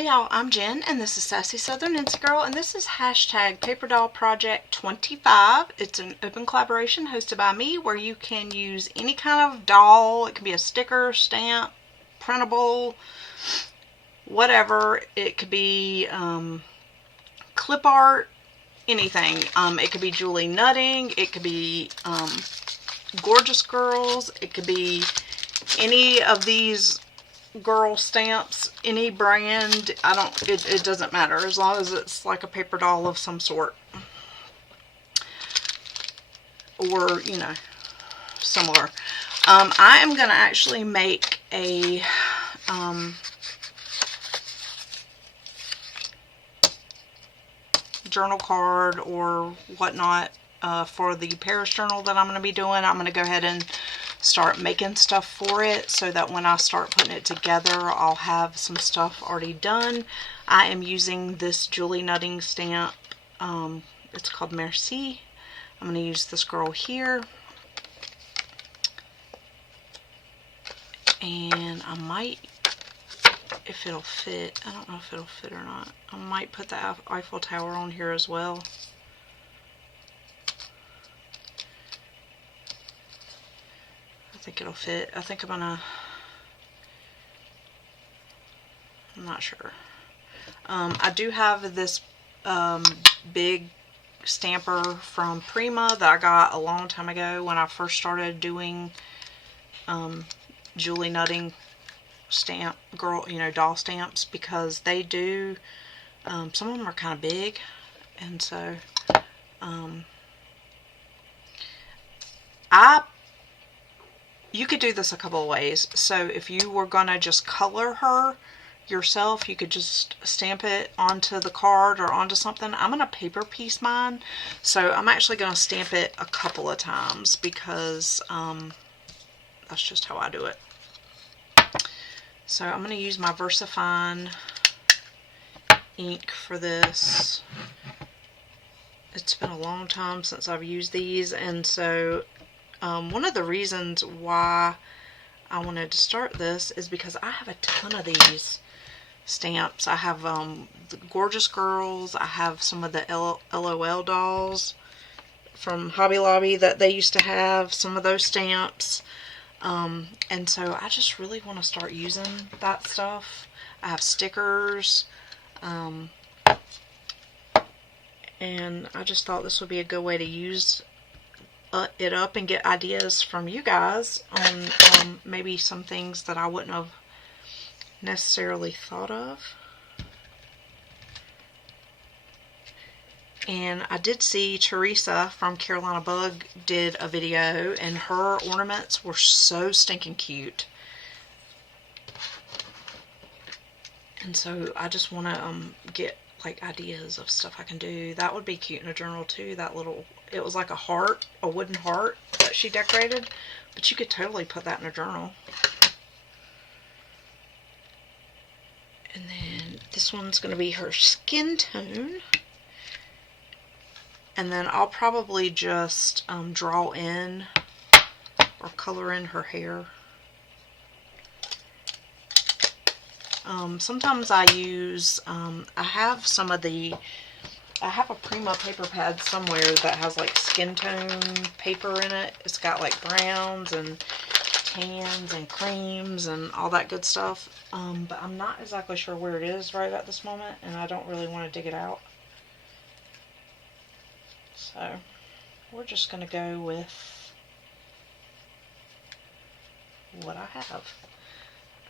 Hey y'all, I'm Jen and this is Sassy Southern Insy Girl and this is hashtag Paper Doll Project 25. It's an open collaboration hosted by me where you can use any kind of doll. It can be a sticker, stamp, printable, whatever. It could be clip art, anything. It could be Julie Nutting. It could be Gorgeous Girls. It could be any of these girl stamps, any brand. It doesn't matter as long as it's like a paper doll of some sort, or you know, similar. I am gonna actually make a journal card or whatnot for the Paris journal that I'm going to be doing. I'm going to go ahead and start making stuff for it so that when I start putting it together, I'll have some stuff already done. I am using this Julie Nutting stamp. It's called Merci. I'm going to use this girl here. And I might, if it'll fit, I don't know if it'll fit or not. I might put the Eiffel Tower on here as well. I think it'll fit. I think I'm not sure. I do have this big stamper from Prima that I got a long time ago when I first started doing Julie Nutting stamp doll stamps, because they do some of them are kind of big, and so you could do this a couple of ways. So if you were gonna just color her yourself, you could just stamp it onto the card or onto something. I'm gonna paper piece mine, so I'm actually gonna stamp it a couple of times because that's just how I do it. So I'm going to use my VersaFine ink for this. It's been a long time since I've used these, and so one of the reasons why I wanted to start this is because I have a ton of these stamps. I have the Gorgeous Girls. I have some of the LOL dolls from Hobby Lobby that they used to have, some of those stamps. And so I just really want to start using that stuff. I have stickers, and I just thought this would be a good way to use it up and get ideas from you guys on maybe some things that I wouldn't have necessarily thought of. And I did see Teresa from Carolina Bug did a video, and her ornaments were so stinking cute. And so I just want to get like ideas of stuff I can do. That would be cute in a journal too. That little, it was like a heart, a wooden heart that she decorated, but you could totally put that in a journal. And then this one's going to be her skin tone. And then I'll probably just draw in or color in her hair. Sometimes I use, I have a Prima paper pad somewhere that has like skin tone paper in it. It's got like browns and tans and creams and all that good stuff. But I'm not exactly sure where it is right at this moment, and I don't really want to dig it out. So we're just going to go with what I have.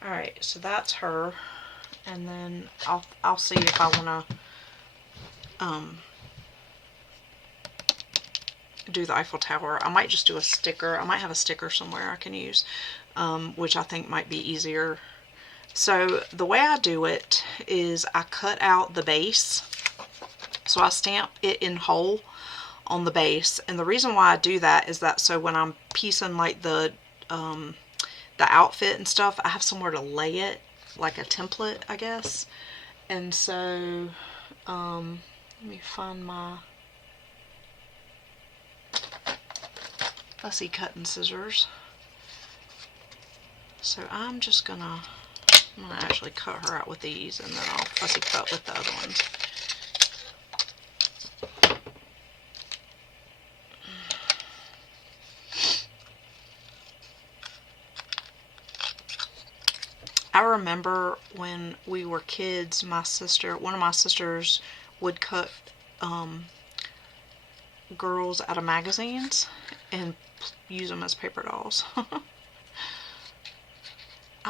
Alright, so that's her, and then I'll see if I want to do the Eiffel Tower. I might just do a sticker. I might have a sticker somewhere I can use, which I think might be easier. So the way I do it is I cut out the base, so I stamp it in whole on the base. And the reason why I do that is that so when I'm piecing like the outfit and stuff, I have somewhere to lay it, like a template, I guess. And so let me find my fussy cutting scissors. So I'm just gonna I'm going to actually cut her out with these, and then I'll fussy cut with the other ones. I remember when we were kids, one of my sisters would cut girls out of magazines and use them as paper dolls. I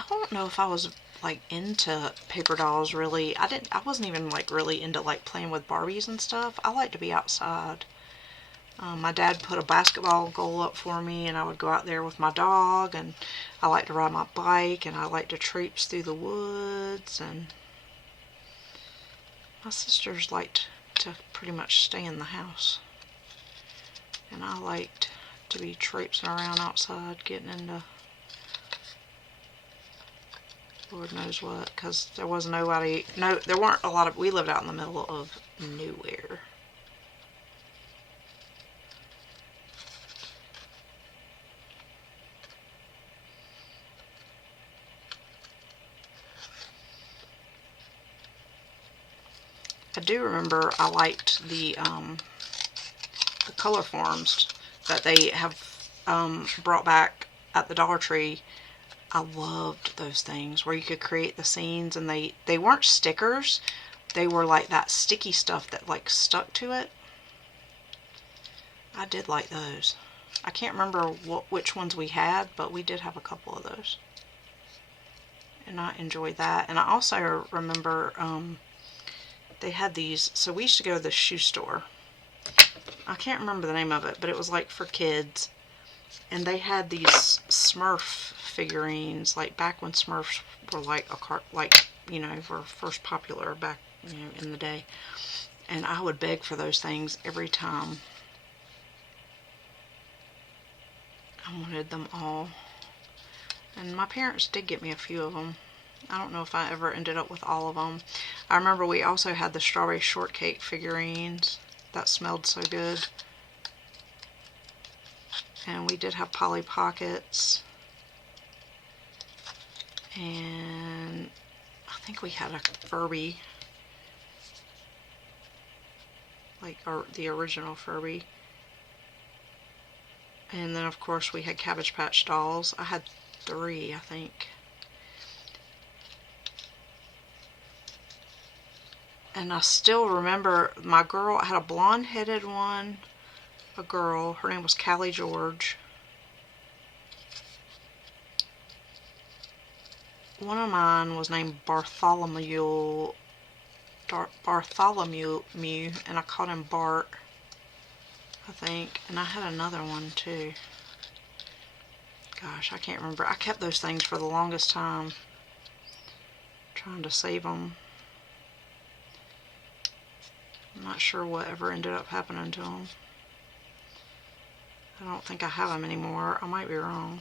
don't know if I was like into paper dolls really. I wasn't even like really into like playing with Barbies and stuff. I like to be outside. My dad put a basketball goal up for me, and I would go out there with my dog, and I like to ride my bike, and I like to traipse through the woods, and my sisters liked to pretty much stay in the house, and I liked to be traipsing around outside, getting into Lord knows what, because there was nobody, there weren't a lot of, we lived out in the middle of nowhere. I do remember I liked the color forms that they have brought back at the Dollar Tree. I loved those things where you could create the scenes, and they weren't stickers. They were like that sticky stuff that like stuck to it. I did like those. I can't remember which ones we had, but we did have a couple of those. And I enjoyed that. And I also remember they had these, so we used to go to the shoe store. I can't remember the name of it, but it was like for kids. And they had these Smurf figurines, like back when Smurfs were like were first popular back, in the day. And I would beg for those things every time. I wanted them all. And my parents did get me a few of them. I don't know if I ever ended up with all of them. I remember we also had the strawberry shortcake figurines. That smelled so good. And we did have Polly Pockets. And I think we had a Furby. The original Furby. And then of course we had Cabbage Patch dolls. I had 3, I think. And I still remember my girl, I had a blonde-headed one, a girl, her name was Callie George. One of mine was named Bartholomew, and I called him Bart, I think. And I had another one too. Gosh, I can't remember. I kept those things for the longest time, trying to save them. I'm not sure what ever ended up happening to them. I don't think I have them anymore. I might be wrong,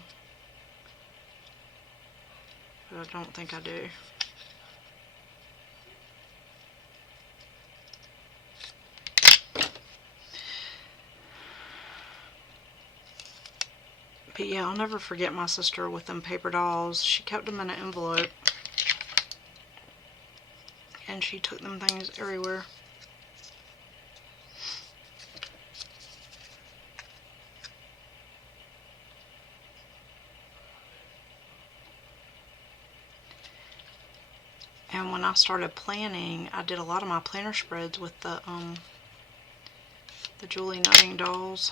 but I don't think I do. But yeah, I'll never forget my sister with them paper dolls. She kept them in an envelope, and she took them things everywhere. And when I started planning, I did a lot of my planner spreads with the Julie Nutting dolls.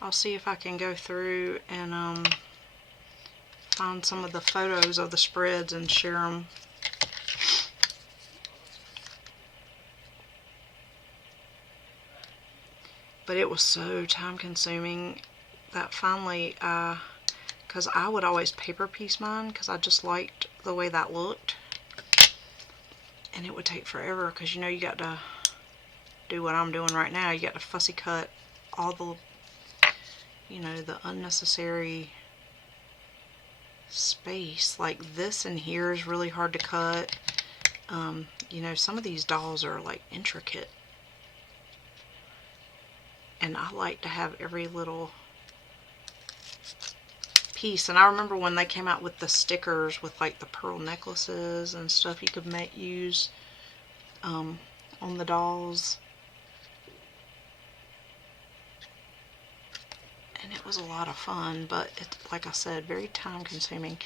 I'll see if I can go through and find some of the photos of the spreads and share them. But it was so time consuming that finally, because I would always paper piece mine because I just liked the way that looked. And it would take forever because you got to do what I'm doing right now. You got to fussy cut all the, the unnecessary space. Like this in here is really hard to cut. Some of these dolls are like intricate. And I like to have every little piece. And I remember when they came out with the stickers with like the pearl necklaces and stuff you could use on the dolls. And it was a lot of fun, but it, like I said, very time consuming.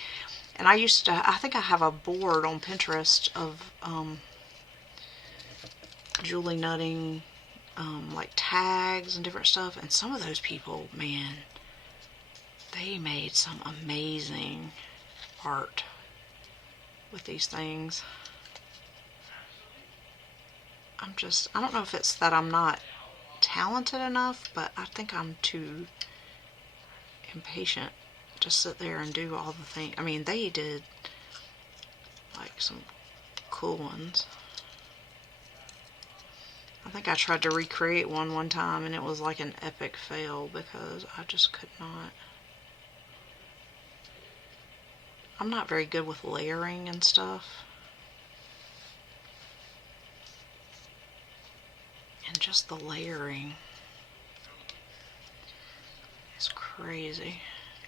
And I think I have a board on Pinterest of Julie nutting like tags and different stuff, and some of those people, man, they made some amazing art with these things. I don't know if it's that I'm not talented enough, but I think I'm too impatient to sit there and do all the things. I mean, they did like some cool ones. I think I tried to recreate one time and it was like an epic fail because I just could not. I'm not very good with layering and stuff. And just the layering is crazy.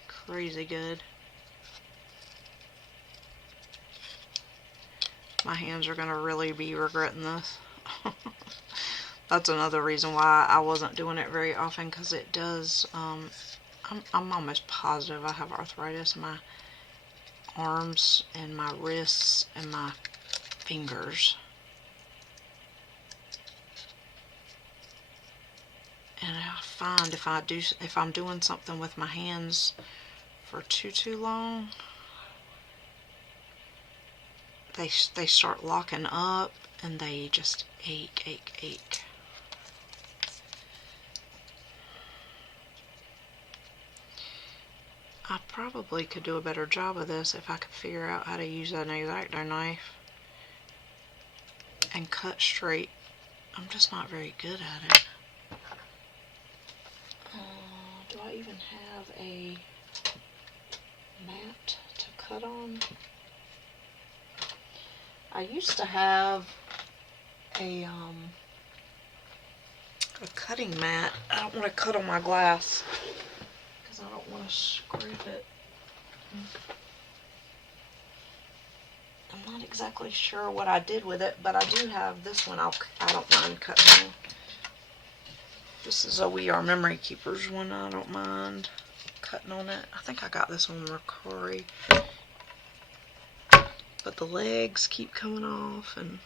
Crazy good. My hands are going to really be regretting this. That's another reason why I wasn't doing it very often, because it does, I'm almost positive I have arthritis in my arms and my wrists and my fingers. And I find if I'm doing something with my hands for too long, they start locking up and they just ache. I probably could do a better job of this if I could figure out how to use an X-Acto knife and cut straight. I'm just not very good at it. Do I even have a mat to cut on? I used to have a cutting mat. I don't want to cut on my glass because I don't want to scrape it. I'm not exactly sure what I did with it, but I do have this one. I don't mind cutting on. This is a We Are Memory Keepers one. I don't mind cutting on it. I think I got this on Mercari. But the legs keep coming off and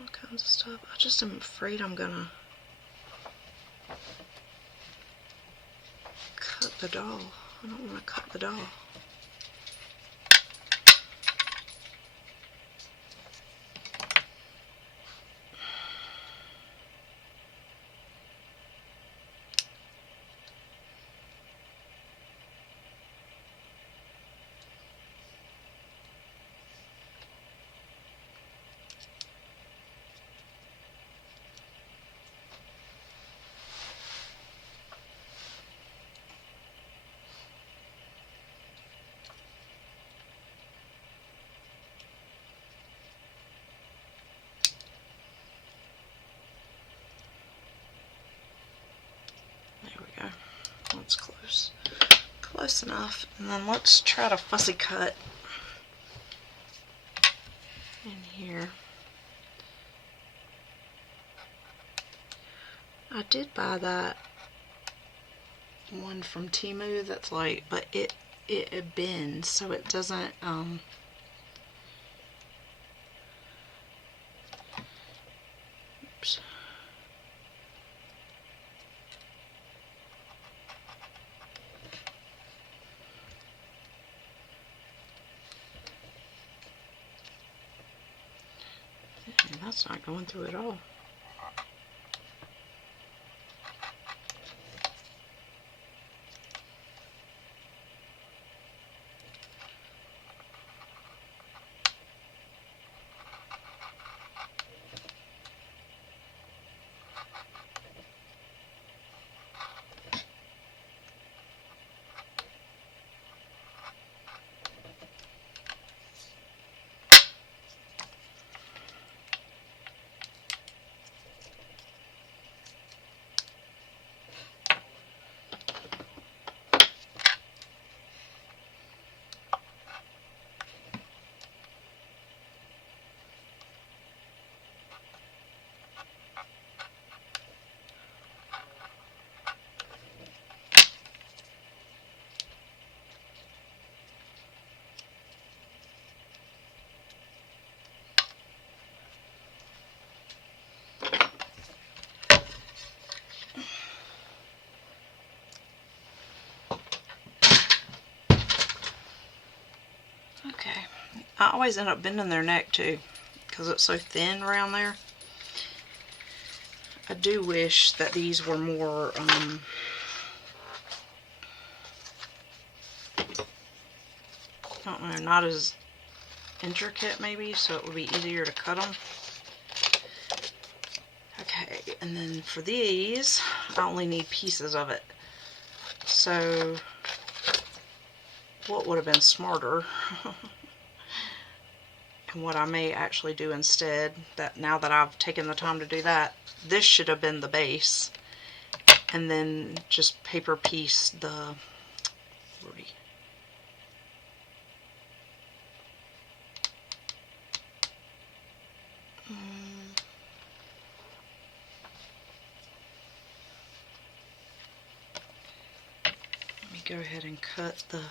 all kinds of stuff. I just am afraid I'm gonna cut the doll. I don't want to cut the doll. That's close. Close enough. And then let's try to fussy cut in here. I did buy that one from Temu that's like, but it bends, so it doesn't oops. And that's not going through at all. always end up bending their neck too, because it's so thin around there. I do wish that these were more, I don't know, not as intricate maybe, so it would be easier to cut them. Okay, and then for these, I only need pieces of it. So, what would have been smarter, and what I may actually do instead, that now that I've taken the time to do that, this should have been the base, and then just paper piece the, let me go ahead and cut the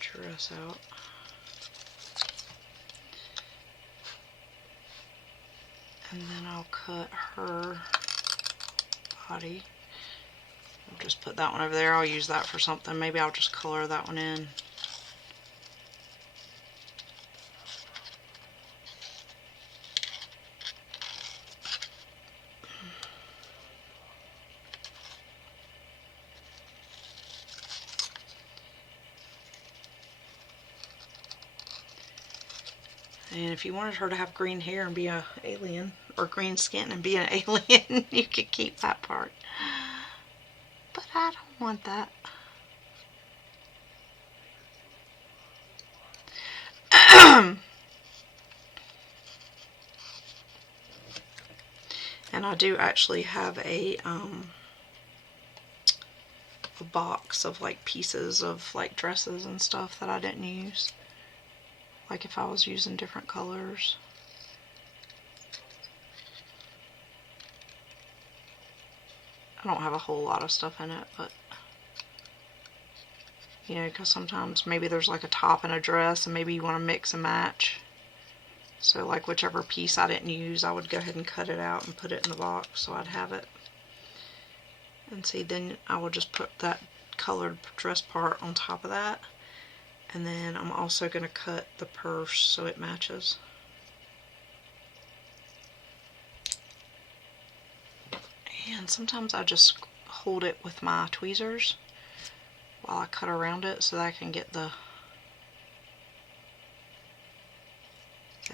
dress out. And then I'll cut her body. I'll just put that one over there. I'll use that for something. Maybe I'll just color that one in. And if you wanted her to have green hair and be an alien, or green skin and be an alien, you could keep that part. But I don't want that. And I do actually have a box of like pieces of like dresses and stuff that I didn't use. Like if I was using different colors. I don't have a whole lot of stuff in it, but you know, because sometimes maybe there's like a top and a dress and maybe you want to mix and match. So like whichever piece I didn't use, I would go ahead and cut it out and put it in the box so I'd have it. And see, then I will just put that colored dress part on top of that. And then I'm also going to cut the purse so it matches. And sometimes I just hold it with my tweezers while I cut around it so that I can get the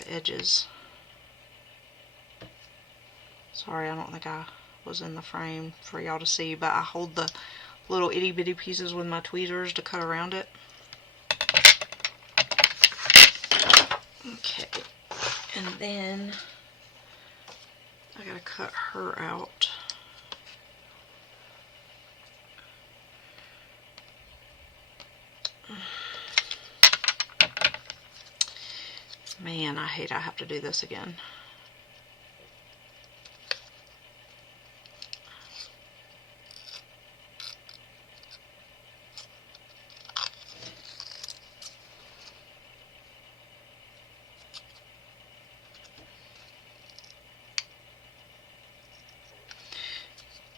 edges. Sorry, I don't think I was in the frame for y'all to see, but I hold the little itty bitty pieces with my tweezers to cut around it. Okay, and then I gotta cut her out. Man, I hate I have to do this again.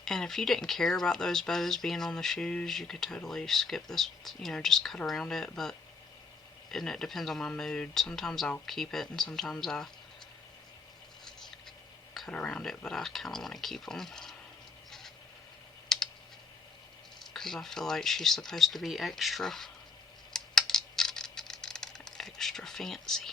And if you didn't care about those bows being on the shoes, you could totally skip this, you know, just cut around it, but and it depends on my mood. Sometimes I'll keep it and sometimes I cut around it, but I kind of want to keep them because I feel like she's supposed to be extra fancy.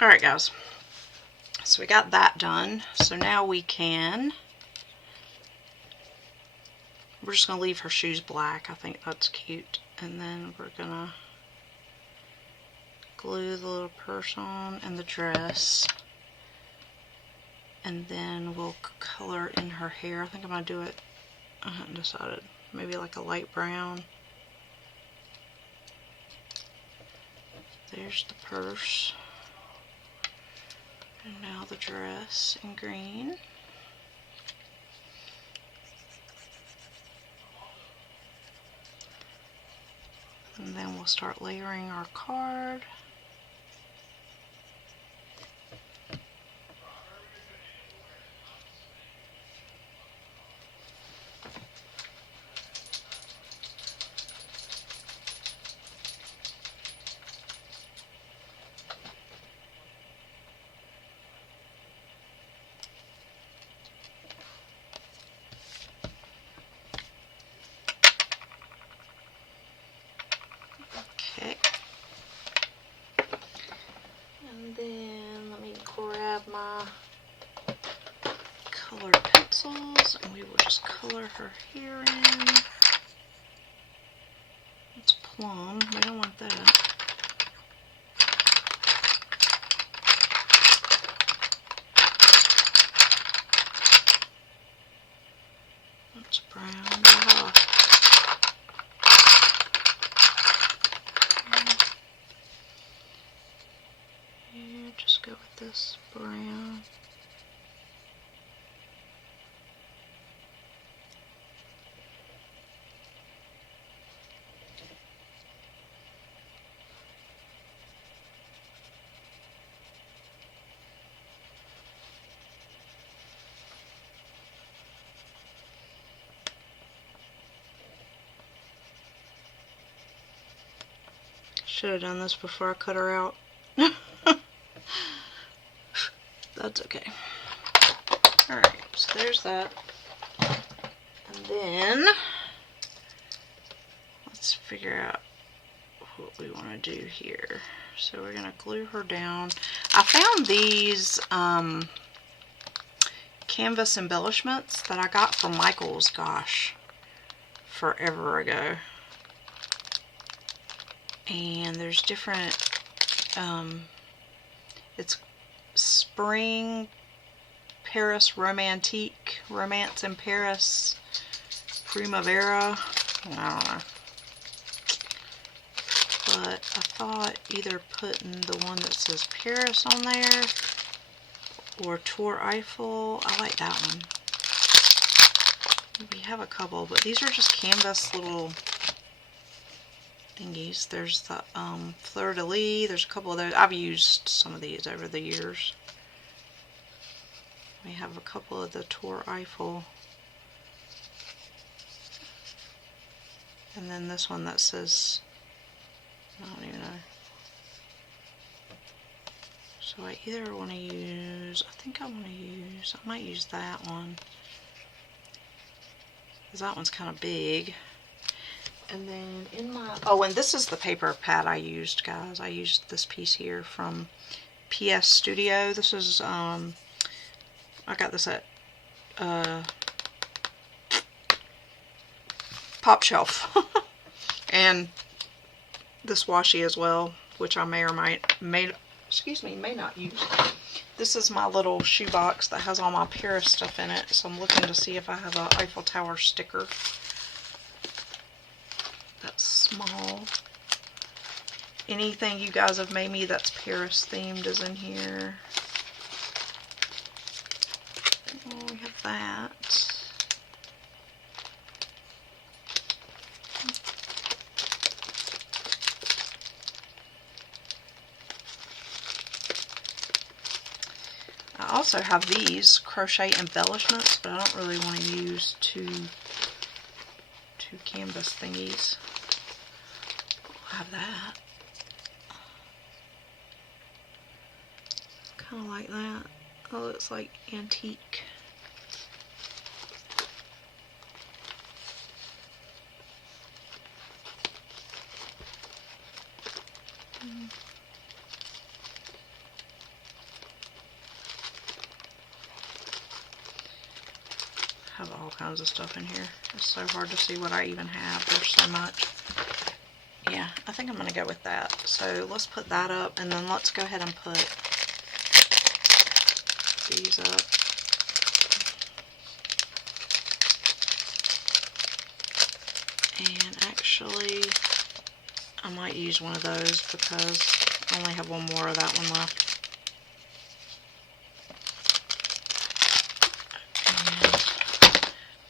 Alright guys, so we got that done. So now we're just going to leave her shoes black. I think that's cute. And then we're going to glue the little purse on and the dress. And then we'll color in her hair. I think I'm going to do it, I haven't decided, maybe like a light brown. There's the purse. And now the dress in green. And then we'll start layering our card. Okay. And then let me grab my colored pencils and we will just color her hair in. It's plum, we don't want that. That's brown. Wow. Yeah, just go with this brown. Should have done this before I cut her out. That's okay. Alright, so there's that. And then let's figure out what we want to do here. So we're going to glue her down. I found these canvas embellishments that I got from Michael's, gosh, forever ago. And there's different, it's Spring Paris Romantique, Romance in Paris, Primavera, I don't know. But I thought either putting the one that says Paris on there or Tour Eiffel. I like that one. We have a couple, but these are just canvas little thingies. There's the Fleur de Lis. There's a couple of those. I've used some of these over the years. We have a couple of the Tour Eiffel. And then this one that says, I don't even know. So I either want to use, I might use that one. Because that one's kind of big. And then in my, oh, and this is the paper pad I used, guys. I used this piece here from PS Studio. This is, I got this at Pop Shelf. And this washi as well, which I may not use. This is my little shoebox that has all my Paris stuff in it. So I'm looking to see if I have an Eiffel Tower sticker. That's small. Anything you guys have made me that's Paris themed is in here. Oh, we have that. I also have these crochet embellishments, but I don't really want to use two canvas thingies. I have that. Kind of like that. Oh, it's like antique. all kinds of stuff in here. It's so hard to see what I even have. There's so much. Yeah, I think I'm going to go with that. So let's put that up, and then let's go ahead and put these up. And actually, I might use one of those because I only have one more of that one left.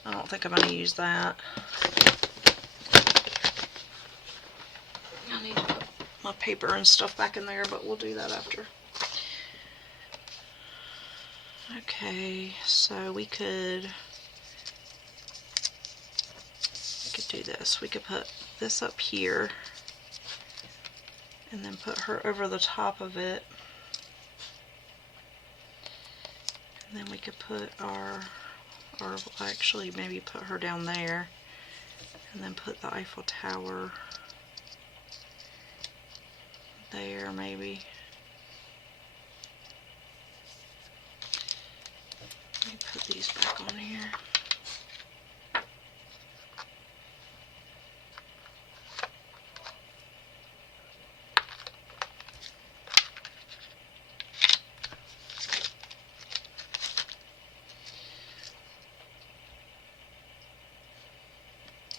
And I don't think I'm going to use that. I need to put my paper and stuff back in there, but we'll do that after. Okay, so we could do this. We could put this up here and then put her over the top of it. And then we could put or actually maybe put her down there and then put the Eiffel Tower there maybe. Let me put these back on here.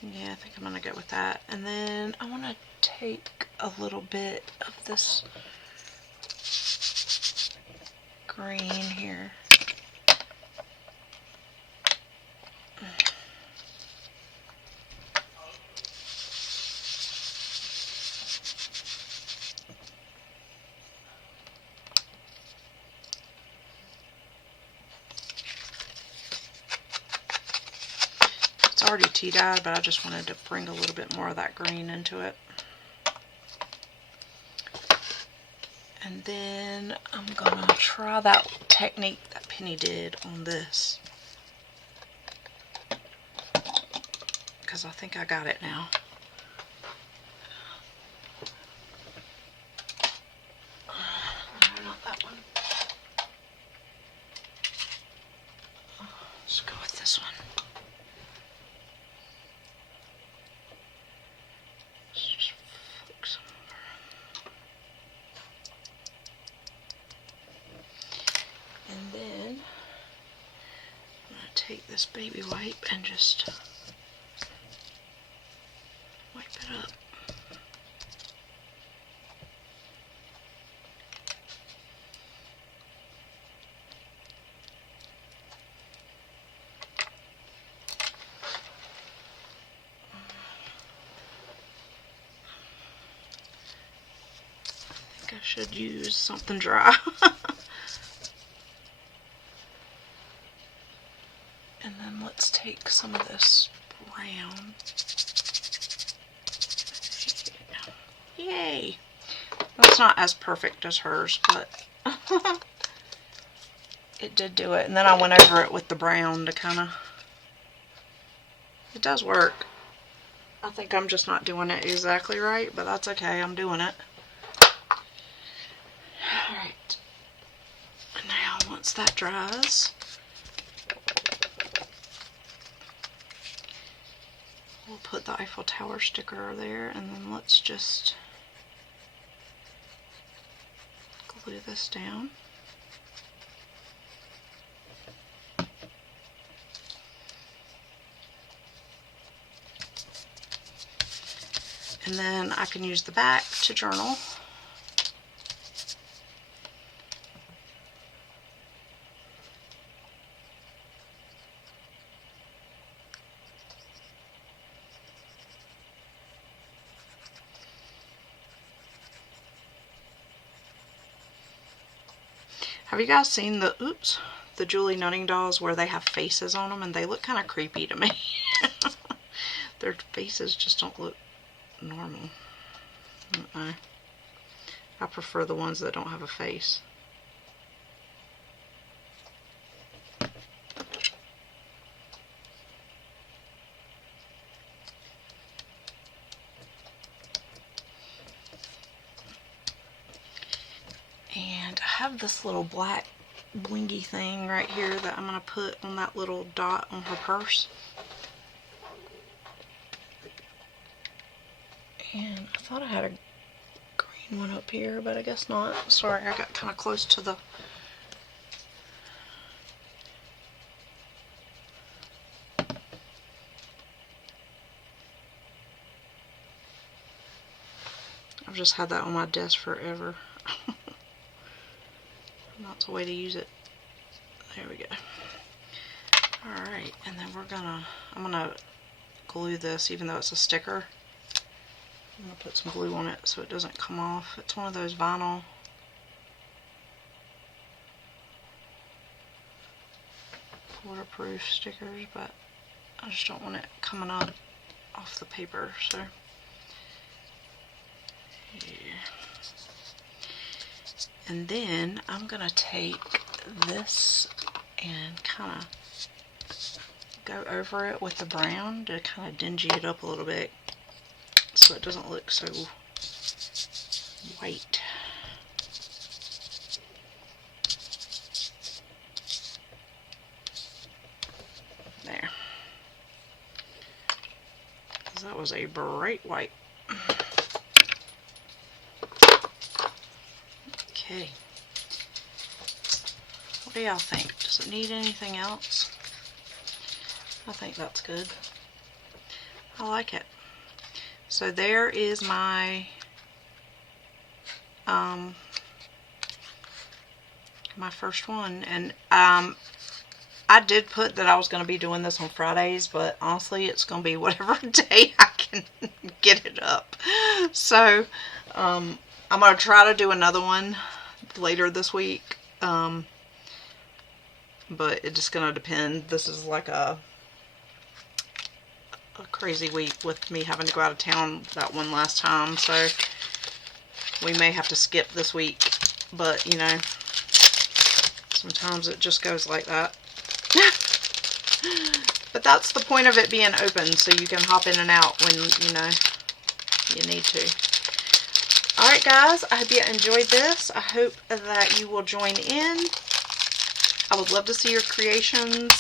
Yeah, I think I'm gonna go with that. And then I want to take a little bit of this green here. It's already tea-dyed, but I just wanted to bring a little bit more of that green into it. And then I'm gonna try that technique that Penny did on this, because I think I got it now. No, not that one. Let's go with this one. Let's just flick some over. And then I'm going to take this baby wipe and just wipe it up. I think I should use something dry. And then let's take some of this brown. Yay! That's not as perfect as hers, but it did do it. And then I went over it with the brown to kind of... It does work. I think I'm just not doing it exactly right, but that's okay. I'm doing it. Alright. Now, once that dries, we'll put the Eiffel Tower sticker there, and then let's just glue this down. And then I can use the back to journal. Have you guys seen the Julie Nutting dolls where they have faces on them and they look kind of creepy to me? Their faces just don't look normal. I prefer the ones that don't have a face. And I have this little black blingy thing right here that I'm going to put on that little dot on her purse. And I thought I had a green one up here, but I guess not. Sorry, I got kind of close to the... I've just had that on my desk forever. Not the way to use it. There we go. Alright, and then I'm gonna glue this, even though it's a sticker. I'm gonna put some glue on it so it doesn't come off. It's one of those vinyl waterproof stickers, but I just don't want it coming up off the paper, so here. And then I'm gonna take this and kind of go over it with the brown to kind of dingy it up a little bit so it doesn't look so white. There. Because that was a bright white. Okay. What do y'all think? Does it need anything else? I think that's good. I like it. So there is my my first one, and I did put that I was going to be doing this on Fridays, but honestly it's going to be whatever day I can get it up. So I'm going to try to do another one later this week, but it's just going to depend. This is like a crazy week with me having to go out of town that one last time, so we may have to skip this week, but you know, sometimes it just goes like that. But that's the point of it being open, so you can hop in and out when you know you need to. Alright guys, I hope you enjoyed this. I hope that you will join in. I would love to see your creations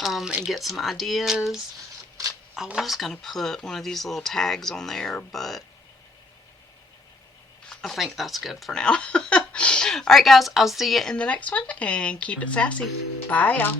and get some ideas. I was going to put one of these little tags on there, but I think that's good for now. Alright guys, I'll see you in the next one, and keep it sassy. Bye y'all.